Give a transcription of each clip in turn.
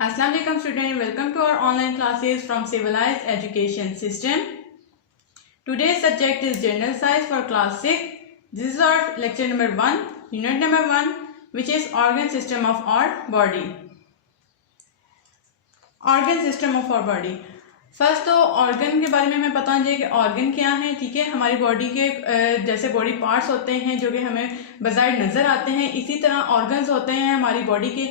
Assalamu alaikum students, welcome to our online classes from Civilized Education System. Today's subject is General Science for class 6. This is our lecture number 1, unit number 1, which is organ system of our body. Organ system of our body. First तो organ के बारे में हमें पता होना चाहिए कि organ क्या है। ठीक है, हमारी बॉडी के जैसे बॉडी पार्ट्स होते हैं जो कि हमें बज़ाहिर नज़र आते हैं, इसी तरह ऑर्गन्स होते हैं हमारी बॉडी के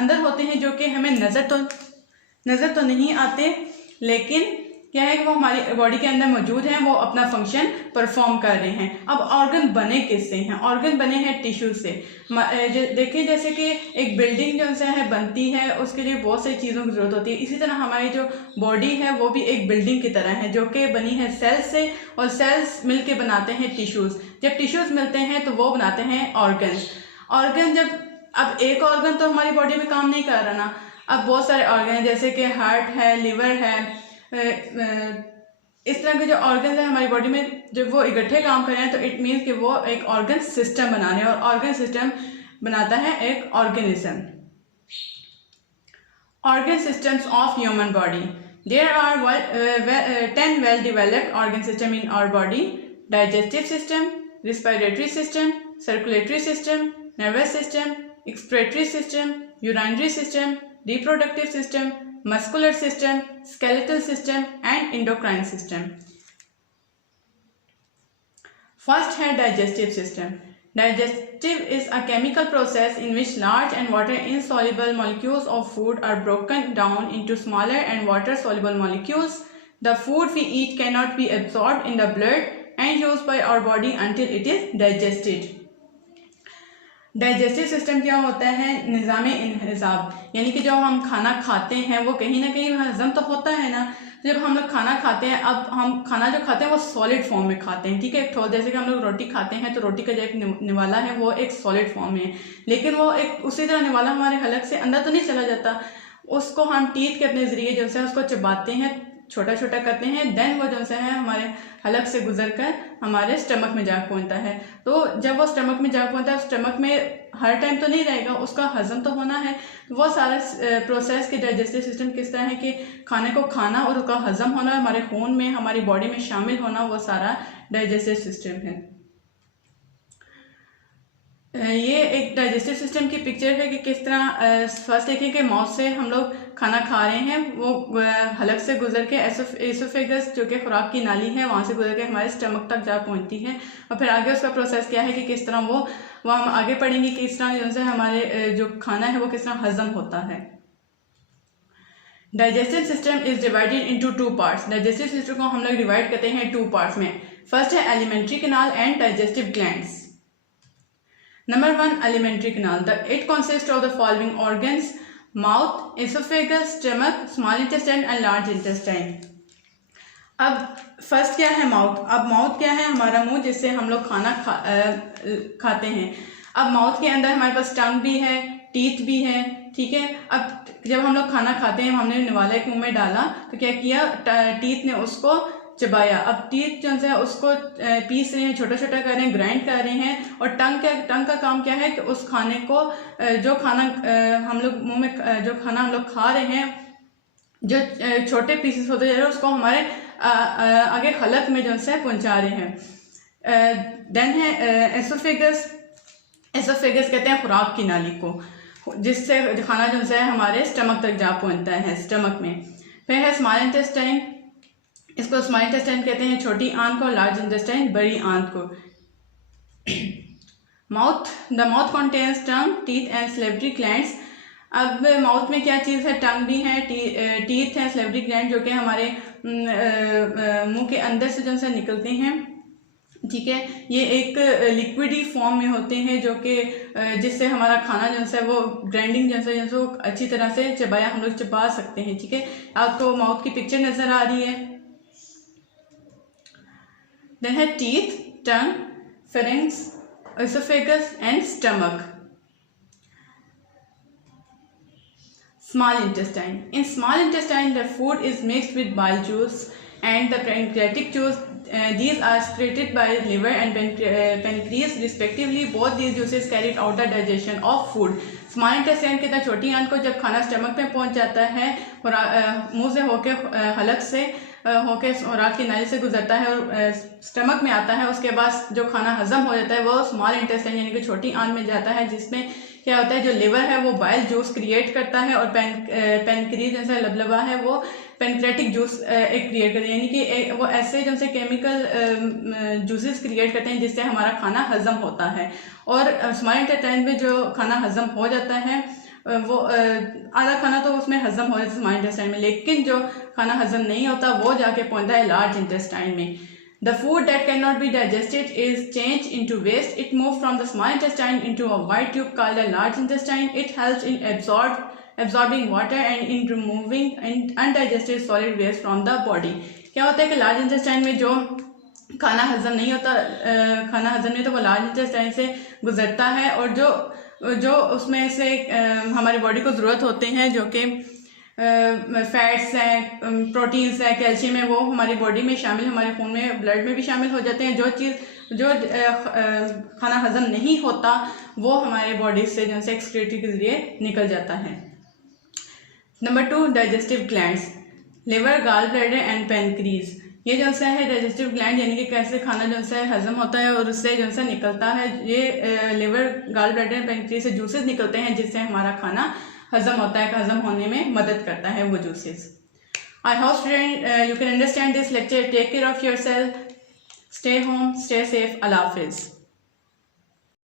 अंदर होते हैं जो कि हमें नज़र तो नहीं आते, लेकिन क्या है कि वो हमारी बॉडी के अंदर मौजूद हैं, वो अपना फंक्शन परफॉर्म कर रहे हैं। अब ऑर्गन बने किससे हैं? ऑर्गन बने हैं टिश्यू से। देखिए जैसे कि एक बिल्डिंग जो है बनती है, उसके लिए बहुत सारी चीज़ों की ज़रूरत होती है। इसी तरह हमारी जो बॉडी है वो भी एक बिल्डिंग की तरह है जो कि बनी है सेल्स से, और सेल्स मिलके बनाते हैं टिश्यूज़। जब टिश्यूज़ मिलते हैं तो वो बनाते हैं ऑर्गन्स। ऑर्गन जब अब एक ऑर्गन तो हमारी बॉडी में काम नहीं कर रहा ना, अब बहुत सारे ऑर्गन हैं जैसे कि हार्ट है, लिवर है, इस तरह के जो ऑर्गन है हमारी बॉडी में, जब वो इकट्ठे काम कर रहे हैं तो इट मीन्स कि वो एक ऑर्गन सिस्टम बना रहे हैं, और ऑर्गन सिस्टम बनाता है एक organism. Organ systems of human body. There are 10 well developed organ system in our body: digestive system, respiratory system, circulatory system, nervous system, excretory system, urinary system, reproductive system, muscular system, skeletal system and endocrine system. First है digestive system. Digestive is a chemical process in which large and water insoluble molecules of food are broken down into smaller and water soluble molecules. The food we eat cannot be absorbed in the blood and used by our body until it is digested. Digestive system क्या होता है? निज़ाम इंहिसाब, यानी कि जब हम खाना खाते हैं वो कहीं ना कहीं हजम तो होता है ना। जब हम लोग खाना खाते हैं, अब हम खाना जो खाते हैं वो सॉलिड फॉर्म में खाते हैं। ठीक है, जैसे कि हम लोग रोटी खाते हैं तो रोटी का जो एक निवाला है वो एक सॉलिड फॉर्म में है, लेकिन वो एक उसी तरह निवाला हमारे हलक से अंदर तो नहीं चला जाता, उसको हम टीथ के अपने ज़रिए जो है उसको चबाते हैं, छोटा छोटा करते हैं, देन वो जो है हमारे हलक से गुजरकर हमारे स्टमक में जा पहुंचता है। तो जब वो स्टमक में जा पहुंचता है, स्टमक में हर टाइम तो नहीं रहेगा, उसका हजम तो होना है। वो सारा प्रोसेस के डाइजेस्टिव सिस्टम किस तरह है कि खाने को खाना और उसका हजम होना, हमारे खून में, हमारी बॉडी में शामिल होना, वो सारा डाइजेस्टिव सिस्टम है। ये एक डाइजेस्टिव सिस्टम की पिक्चर है कि किस तरह फर्स्ट देखिए कि माउथ से हम लोग खाना खा रहे हैं, वो हलक से गुजर के एसोफेगस जो कि खुराक की नाली है वहाँ से गुजर के हमारे स्टमक तक जा पहुँचती है, और फिर आगे उसका प्रोसेस क्या है कि किस तरह वो हम आगे पढ़ेंगे कि किस तरह जो है हमारे जो खाना है वो किस तरह हजम होता है। Digestive system is divided into 2 parts. Digestive system को हम लोग डिवाइड करते हैं 2 पार्ट्स में। फर्स्ट है alimentary canal and digestive glands. Number 1, alimentary canal. It consists of the following organs: mouth, esophagus, stomach, small intestine and large intestine. अब first क्या है? माउथ। अब माउथ क्या है? हमारा मुंह, जिससे हम लोग खाना खाते हैं। अब माउथ के अंदर हमारे पास टंग भी है, टीथ भी है। ठीक है, अब जब हम लोग खाना खाते हैं, हमने निवाला एक मुंह में डाला तो क्या किया, टीथ ने उसको चबाया। अब टीथ जो है उसको पीस रहे हैं, छोटा छोटा कर रहे हैं, ग्राइंड कर रहे हैं। और टंग का काम क्या है कि उस खाने को, जो खाना हम लोग मुंह में, जो खाना हम लोग खा रहे हैं, जो छोटे पीसेस होते जा रहे हैं, उसको हमारे आगे हलक में जो है पहुंचा रहे हैं। देन है एसोफेगस। एसोफेगस कहते हैं खुराक की नाली को, जिससे खाना जो है हमारे स्टमक तक जा पहुंचता है, स्टमक में। फिर है स्मॉल इंटेस्टाइन। इसको स्मॉल इंटेस्टाइन कहते हैं, छोटी आंत को, लार्ज इंटेस्टाइन बड़ी आंत को। Mouth. The mouth contains tongue, teeth and salivary glands. अब माउथ में क्या चीज़ है? टंग भी है, टीथ है, सलेवरी ग्लैंड जो कि हमारे मुंह के अंदर से जो है निकलते हैं। ठीक है, ये एक लिक्विडी फॉर्म में होते हैं जो कि जिससे हमारा खाना जो है वो ग्राइंडिंग जैसे वो अच्छी तरह से चबाया हम लोग चबा सकते हैं। ठीक है, आपको माउथ की पिक्चर नज़र आ रही है। Then है teeth, tongue, pharynx, esophagus and stomach. Small intestine. In small intestine, the food is mixed with bile juice and the pancreatic juice these are secreted by liver and pancreas respectively. Both these juices carry out the digestion of food. Small intestine के अंदर छोटी आंत को जब खाना stomach में पहुंच जाता है और मुंह से होके हलक से होके खुराक की नाली से गुजरता है और स्टमक में आता है, उसके बाद जो खाना हजम हो जाता है वो स्मॉल इंटेस्टाइन यानी कि छोटी आंत में जाता है, जिसमें क्या होता है जो लिवर है वो बाइल जूस क्रिएट करता है और पेनक्रीज जैसा लबलबा है वो पेनक्रेटिक जूस एक क्रिएट करते हैं, यानी कि वो ऐसे जैसे केमिकल जूसेस क्रिएट करते हैं जिससे हमारा खाना हजम होता है। और स्मॉल इंटेस्टाइन में जो खाना हजम हो जाता है वो आधा खाना तो उसमें हजम हो जाता है स्मॉल इंटेस्टाइन में, लेकिन जो खाना हजम नहीं होता वो जाके पहुंचता है लार्ज इंटेस्टाइन में। The food that cannot be digested is changed into waste. It moves from the small intestine into a white tube called the large intestine. It helps in absorbing water and in removing undigested solid waste from the body. क्या होता है कि large intestine में जो खाना हजम नहीं होता वो लार्ज इंटेस्टाइन से गुजरता है और जो उसमें से हमारी बॉडी को ज़रूरत होते हैं जो कि फैट्स हैं, प्रोटीन्स हैं, कैल्शियम है, वो हमारी बॉडी में शामिल, हमारे खून में ब्लड में भी शामिल हो जाते हैं। जो खाना हजम नहीं होता वो हमारे बॉडी से जो है एक्सक्रीटरी के जरिए निकल जाता है। Number 2 digestive glands, liver, gall bladder and pancreas. ये जो सा है डाइजेस्टिव ग्लैंड यानी कि कैसे खाना जो सा हजम होता है और उससे जो सा निकलता है, ये लिवर, गॉल ब्लैडर एंड पेनक्रीज से जूसेस निकलते हैं जिससे हमारा खाना हजम होता है, हजम होने में मदद करता है वो juices. I hope student you can understand this lecture. Take care of your self, stay home, stay safe, अल्लाह हाफिज़।